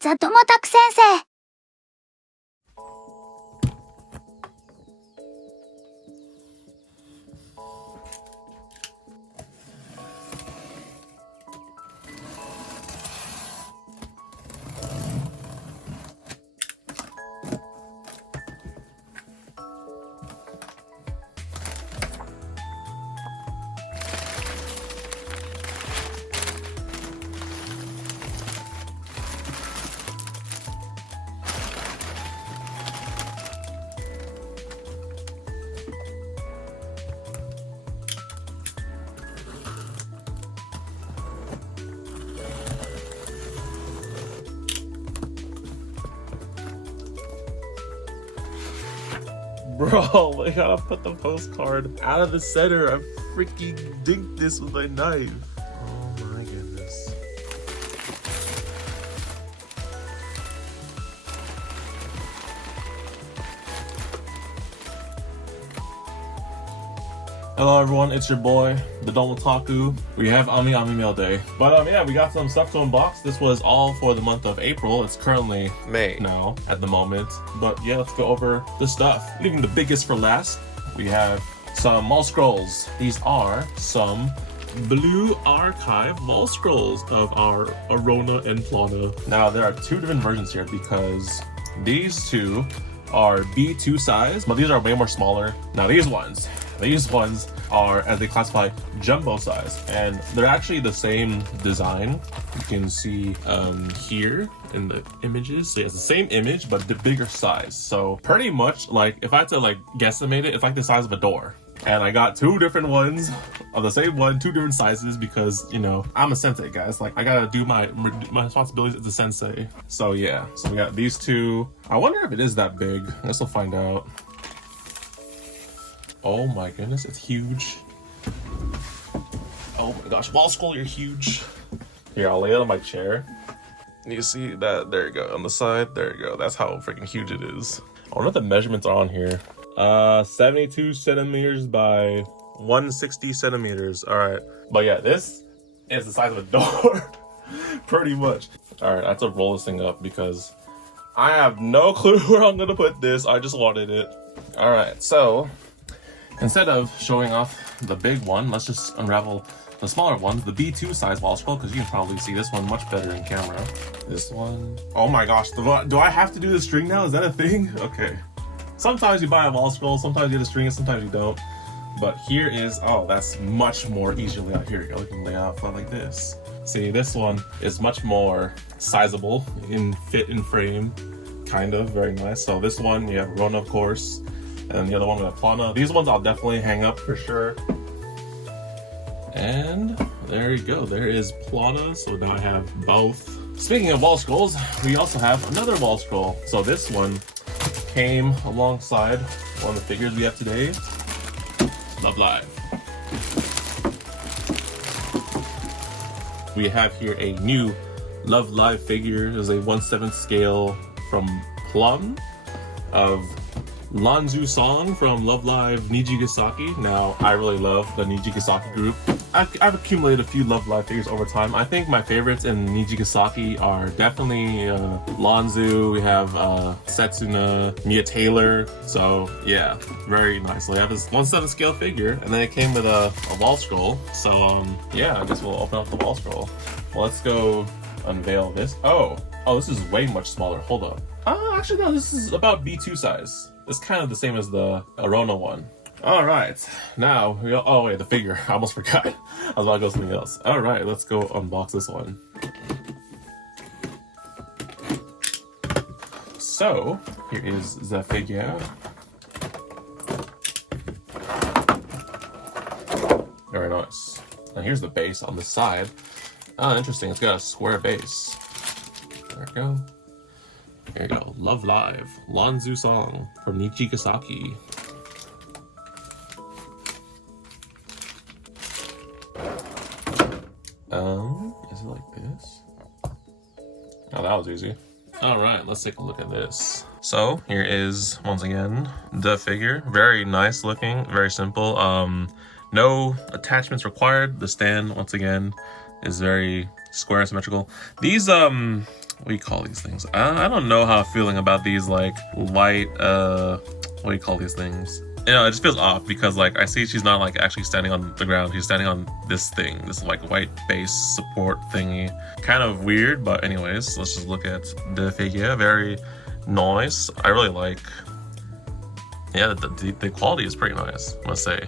ザ・トモタク先生。Bro, I gotta put the postcard out of the center. I freaking dinked this with my knife. Oh my goodness. Hello everyone, it's your boy, TheDomotaku. We have Amiami Mail Day. But yeah, we got some stuff to unbox. This was all for the month of April. It's currently May now at the moment. But yeah, let's go over the stuff. Leaving the biggest for last, we have some wall scrolls. These are some blue archive wall scrolls of our Arona and Plana. Now there are two different versions here because these two are B2 size, but these are way more smaller. Now these ones are, as they classify, jumbo size, and they're actually the same design. You can see here in the images, so it's the same image but the bigger size. So pretty much, like, if I had to like guesstimate it, it's like the size of a door. And I got two different ones of the same one, two different sizes, because, you know, I'm a sensei, guys. Like, I gotta do my responsibilities as a sensei. So yeah, so we got these two. I wonder if it is that big. I guess we'll find out. Oh my goodness, it's huge. Oh my gosh, wall scroll, you're huge. Here, I'll lay it on my chair. You can see that, there you go, on the side, there you go. That's how freaking huge it is. I wonder what the measurements are on here. 72 centimeters by 160 centimeters. All right, but yeah, this is the size of a door, pretty much. All right, I have to roll this thing up because I have no clue where I'm gonna put this. I just wanted it. All right, so instead of showing off the big one, let's just unravel the smaller ones, the B2 size wall scroll, because you can probably see this one much better in camera. This one, oh my gosh, do I have to do the string now? Is that a thing? Okay. Sometimes you buy a wall scroll, sometimes you get a string, and sometimes you don't. But here is, oh, that's much more easily out. Here you go, you can lay out flat like this. See, this one is much more sizable in fit and frame, kind of, very nice. So this one, you have Rona, of course, and the other one we have Plana. These ones I'll definitely hang up for sure. And there you go, there is Plana, so now I have both. Speaking of wall scrolls, we also have another wall scroll. So this one came alongside one of the figures we have today, Love Live. We have here a new Love Live figure. There's a 1/7 scale from Plum of Lanzu Song from Love Live Nijigasaki. Now, I really love the Nijigasaki group. I've accumulated a few Love Live figures over time. I think my favorites in Nijigasaki are definitely Lanzu, we have Setsuna, Mia Taylor. So yeah, very nice. I have this 1/7 scale figure, and then it came with a wall scroll. So yeah, I guess we'll open up the wall scroll. Well, let's go unveil this. Oh, this is way much smaller. Hold up. Actually no, this is about B2 size. It's kind of the same as the Arona one. All right, now oh wait, the figure. I almost forgot. I was about to go something else. All right, let's go unbox this one. So here is the figure. Very nice. And here's the base on the side. Interesting. It's got a square base. There we go. Here you go. Love Live, Lanzu Song from Nijigasaki. Is it like this? Oh, that was easy. All right, let's take a look at this. So here is, once again, the figure. Very nice looking, very simple. No attachments required. The stand, once again, is very square symmetrical. These what do you call these things? I don't know how I'm feeling about these like light what do you call these things? You know, it just feels off because like I see she's not like actually standing on the ground. She's standing on this thing, this like white base support thingy. Kind of weird, but anyways, let's just look at the figure. Very nice. I really like. Yeah, the quality is pretty nice, I must say.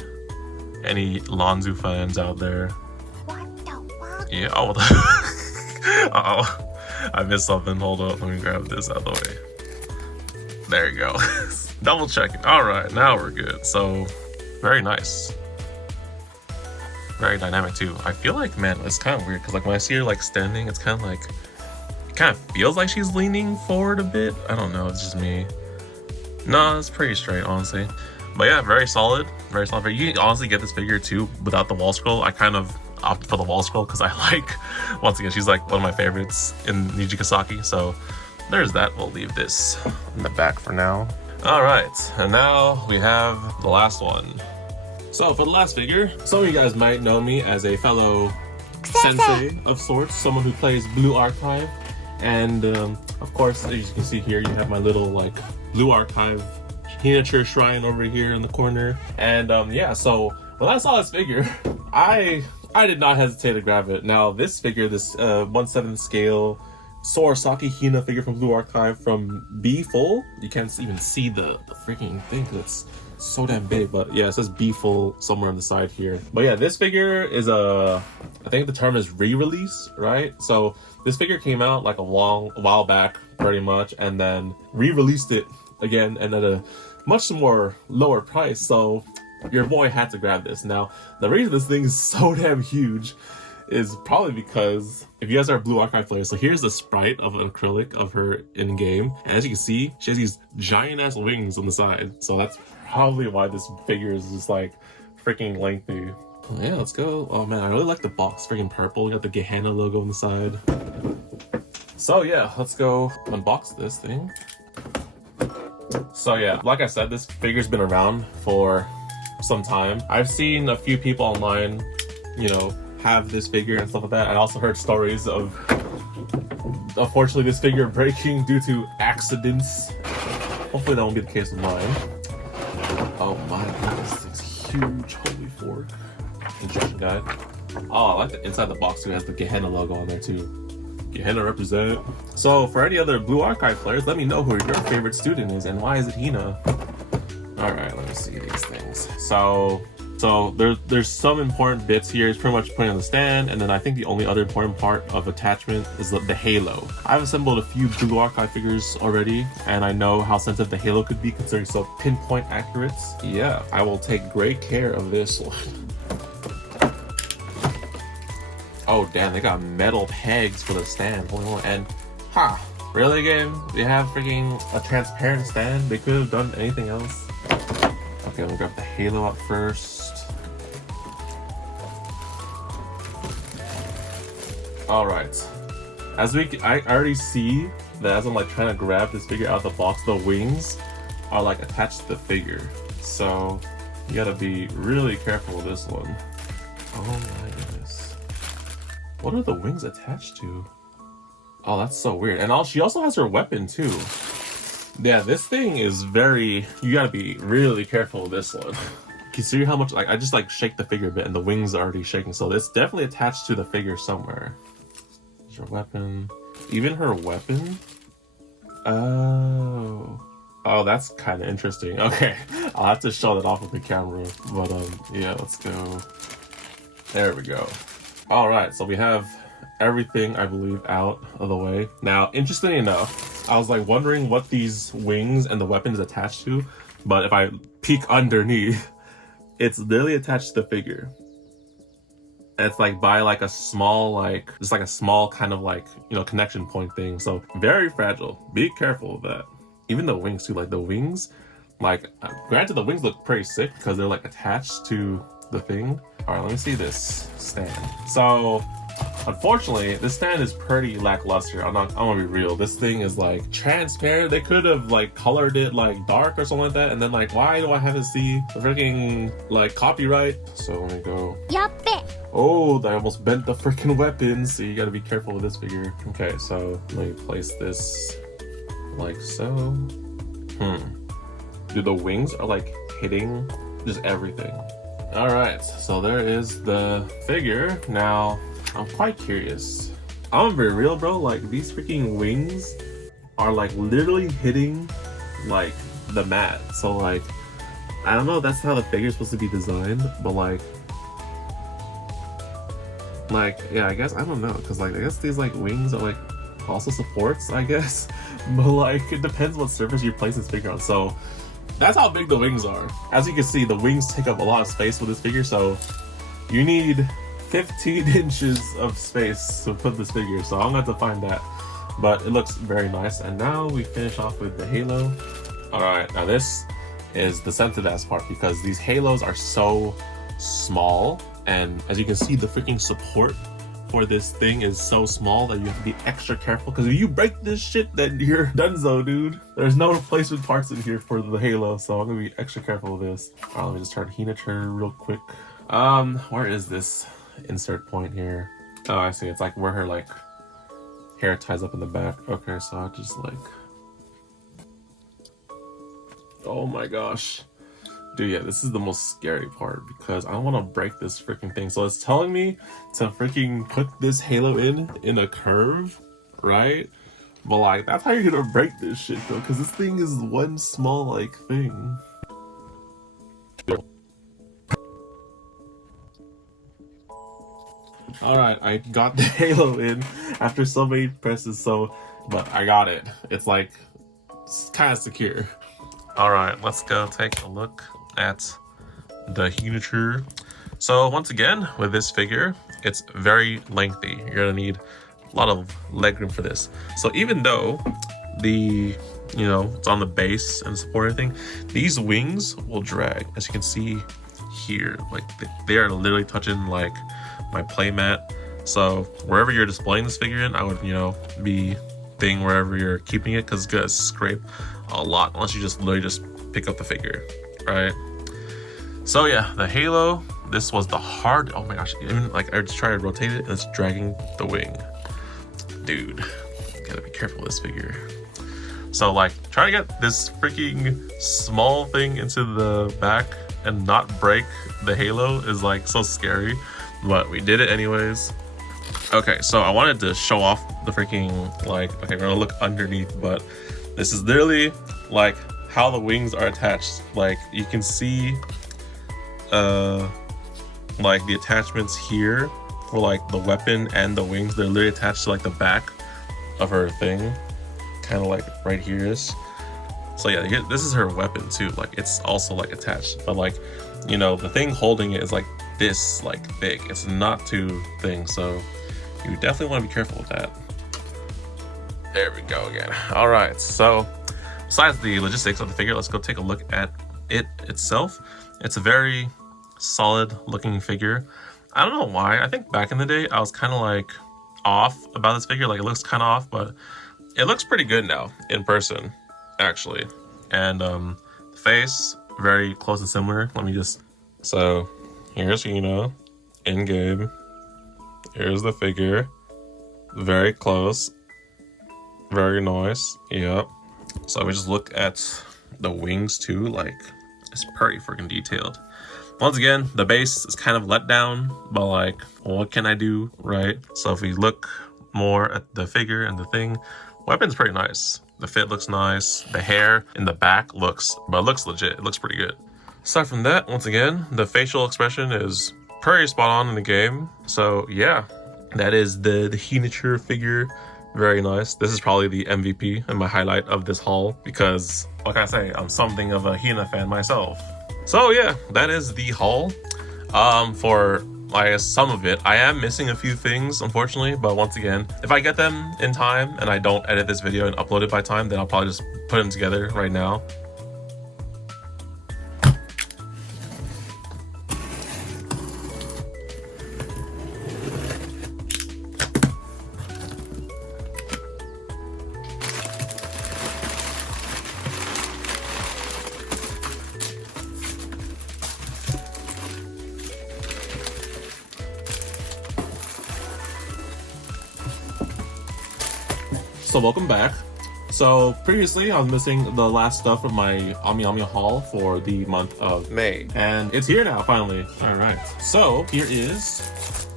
Any Lonzu fans out there? What the fuck? Yeah. Oh, uh-oh. I missed something. Hold up. Let me grab this out of the way. There you go. Double checking. All right, now we're good. So, very nice. Very dynamic too. I feel like, man, it's kind of weird because like when I see her like standing, it's kind of like, it kind of feels like she's leaning forward a bit. I don't know. It's just me. No, it's pretty straight, honestly. But yeah, very solid. Very solid. You can honestly get this figure too without the wall scroll. I kind of opted for the wall scroll because I like, once again, she's like one of my favorites in Nijikasaki. So there's that. We'll leave this in the back for now. All right, and now we have the last one. So for the last figure, some of you guys might know me as a fellow sensei of sorts, someone who plays Blue Archive. And of course, as you can see here, you have my little like Blue Archive miniature shrine over here in the corner. And yeah, so when I saw this figure, I did not hesitate to grab it. Now this figure, this 1/7 scale Sorasaki Hina figure from Blue Archive from B Full. You can't even see the freaking thing because it's so damn big, but yeah, it says B Full somewhere on the side here. But yeah, this figure is I think the term is re-release, right? So this figure came out like a while back, pretty much, and then re-released it again and at a much more lower price. So your boy had to grab this. Now, the reason this thing is so damn huge is probably because if you guys are Blue Archive players, so here's the sprite of an acrylic of her in game, and as you can see, she has these giant ass wings on the side. So that's probably why this figure is just like freaking lengthy. Yeah, let's go. Oh man, I really like the box, freaking purple. You got the Gehenna logo on the side. So yeah, let's go unbox this thing. So yeah, like I said, this figure's been around for some time. I've seen a few people online, you know, have this figure and stuff like that. I also heard stories of, unfortunately, this figure breaking due to accidents. Hopefully that won't be the case with mine. Oh my god, this thing's huge. Holy fork. Instruction guide. Oh, I like the inside the box too. It has the Gehenna logo on there too. Gehenna represent. So for any other Blue Archive players, let me know who your favorite student is and why is it Hina. All right, let me see these things. So there's some important bits here. It's pretty much putting on the stand, and then I think the only other important part of attachment is the halo. I've assembled a few Blue Archive figures already, and I know how sensitive the halo could be considering so pinpoint accurate. Yeah, I will take great care of this one. Oh damn, they got metal pegs for the stand. Hold on, and really game? They have freaking a transparent stand? They could have done anything else. Okay, let me grab the halo up first. All right. I already see that as I'm like trying to grab this figure out of the box, the wings are like attached to the figure. So you gotta be really careful with this one. Oh my goodness. What are the wings attached to? Oh, that's so weird. And she also has her weapon too. Yeah, this thing is very, you gotta be really careful with this one. Consider how much, like, I just like shake the figure a bit and the wings are already shaking. So it's definitely attached to the figure somewhere. There's her weapon. Even her weapon? Oh, that's kind of interesting. Okay, I'll have to show that off with the camera. But yeah, let's go. There we go. All right, so we have everything, I believe, out of the way. Now, interestingly enough, I was like wondering what these wings and the weapon is attached to, but if I peek underneath, it's literally attached to the figure. And it's like by like a small, like, just like a small kind of like, you know, connection point thing. So very fragile. Be careful of that. Even the wings too, like the wings, like, granted the wings look pretty sick because they're like attached to the thing. All right, let me see this stand. So Unfortunately, this stand is pretty lackluster. I'm gonna be real. This thing is like transparent. They could have like colored it like dark or something like that. And then like, why do I have to see the freaking like copyright? So let me go. Yappe. Oh, I almost bent the freaking weapon. So you gotta be careful with this figure. Okay, so let me place this like so. Dude, the wings are like hitting just everything. All right, so there is the figure. Now, I'm quite curious. I'm gonna be real, bro. Like, these freaking wings are like literally hitting like the mat. So like, I don't know if that's how the figure's supposed to be designed, but like yeah, I guess I don't know, because like I guess these like wings are like also supports, I guess. But like it depends what surface you place this figure on. So that's how big the wings are. As you can see, the wings take up a lot of space with this figure, so you need 15 inches of space to put this figure, so I'm gonna have to find that. But it looks very nice. And now we finish off with the halo. Alright, now this is the sensitive part, because these halos are so small, and as you can see, the freaking support for this thing is so small that you have to be extra careful, because if you break this shit, then you're donezo, dude. There's no replacement parts in here for the halo, so I'm gonna be extra careful with this. Alright, let me just turn Hina real quick. Where is this insert point here? Oh, I see. It's like where her like hair ties up in the back. Okay, so I'll just like, oh my gosh, dude, yeah, this is the most scary part, because I don't want to break this freaking thing. So it's telling me to freaking put this halo in a curve, right? But like, that's how you're gonna break this shit though, because this thing is one small like thing. Alright, I got the halo in after so many presses, so, but I got it. It's like, it's kind of secure. Alright, let's go take a look at the Hina. So once again, with this figure, it's very lengthy. You're gonna need a lot of legroom for this. So even though the, you know, it's on the base and support everything, these wings will drag, as you can see here. Like they are literally touching like my playmat. So wherever you're displaying this figure in, I would, you know, be thing wherever you're keeping it, because it's gonna scrape a lot unless you just literally just pick up the figure, right? So yeah, the halo, this was the hard, oh my gosh, even like I just try to rotate it and it's dragging the wing. Dude, gotta be careful with this figure. So like, trying to get this freaking small thing into the back and not break the halo is like so scary, but we did it anyways. Okay, so I wanted to show off the freaking, like, okay, we're gonna look underneath, but this is literally like how the wings are attached. Like you can see like the attachments here for like the weapon and the wings, they're literally attached to like the back of her thing, kind of like right here is. So yeah, this is her weapon too, like it's also like attached, but like, you know, the thing holding it is like this, like thick, it's not too thin, so you definitely want to be careful with that. There we go again. All right, so besides the logistics of the figure, let's go take a look at it itself. It's a very solid looking figure. I don't know why. I think back in the day I was kind of like off about this figure, like it looks kind of off, but it looks pretty good now in person actually. And the face, very close and similar. Let me just, so here's Hina in game, here's the figure, very close, very nice. Yep. So we just look at the wings too, like it's pretty freaking detailed. Once again, the base is kind of let down, but like, what can I do, right? So if we look more at the figure and the thing, weapon's pretty nice. The fit looks nice. The hair in the back looks legit. It looks pretty good. Aside from that, once again, the facial expression is pretty spot on in the game. So yeah, that is the Hina figure. Very nice. This is probably the MVP and my highlight of this haul, because like I say, I'm something of a Hina fan myself. So yeah, that is the haul. For I guess some of it, I am missing a few things unfortunately, but once again, if I get them in time and I don't edit this video and upload it by time, then I'll probably just put them together right now. welcome back. So previously I was missing the last stuff from my Amiami haul for the month of May, and it's here now finally. All right, so here is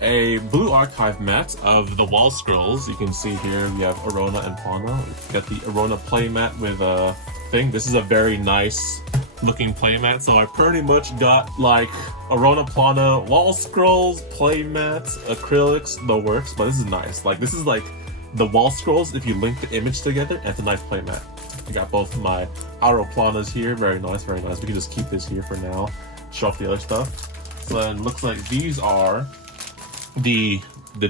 a blue archive mat of the wall scrolls. You can see here we have Arona and Fauna. We got the Arona play mat with a thing. This is a very nice looking playmat, so I pretty much got like Arona Plana wall scrolls, playmats, acrylics, the works. But this is nice. Like, this is like the wall scrolls if you link the image together, and it's a nice playmat. I got both of my Planas here. Very nice, very nice. We can just keep this here for now, show off the other stuff. So then it looks like these are the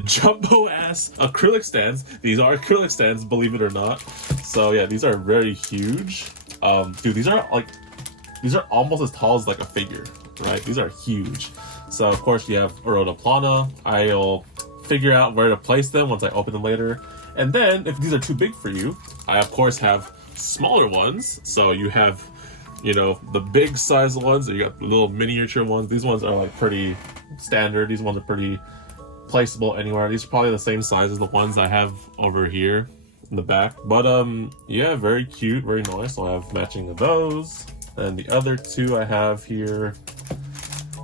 jumbo ass acrylic stands. These are acrylic stands, believe it or not. So yeah, these are very huge. Dude, these are almost as tall as like a figure, right? These are huge. So of course you have Arona Plana. I'll figure out where to place them once I open them later. And then if these are too big for you, I of course have smaller ones. So you have, you know, the big size ones, and you got the little miniature ones. These ones are like pretty standard. These ones are pretty placeable anywhere. These are probably the same size as the ones I have over here in the back. But yeah, very cute, very nice. So I have matching of those. And the other two I have here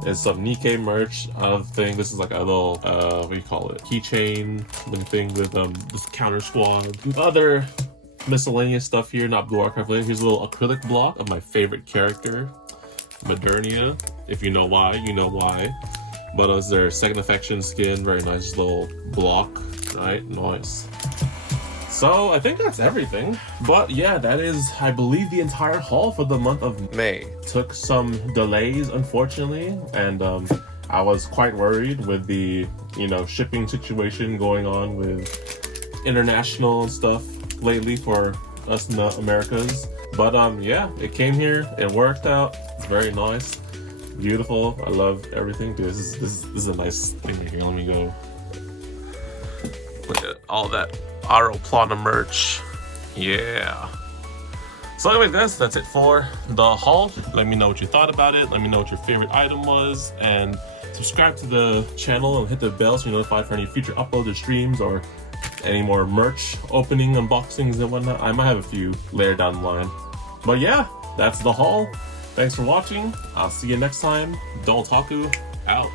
is some Nikkei merch thing. This is like a little, what do you call it? Keychain thing with this counter squad. Other miscellaneous stuff here, not blue archive related. Here's a little acrylic block of my favorite character, Modernia. If you know why, you know why. But it's their second affection skin. Very nice little block, right? Nice. So I think that's everything. But yeah, that is, I believe, the entire haul for the month of May. Took some delays, unfortunately, and I was quite worried with the, you know, shipping situation going on with international stuff lately for us in the Americas. But yeah, it came here, it worked out. It's very nice, beautiful. I love everything. Dude, this is a nice thing right here. Let me go look at all that Plana merch. Yeah. So anyways guys, that's it for the haul. Let me know what you thought about it. Let me know what your favorite item was, and subscribe to the channel and hit the bell so you're notified for any future uploads or streams or any more merch opening, unboxings and whatnot. I might have a few later down the line. But yeah, that's the haul. Thanks for watching. I'll see you next time. TheDomotaku out.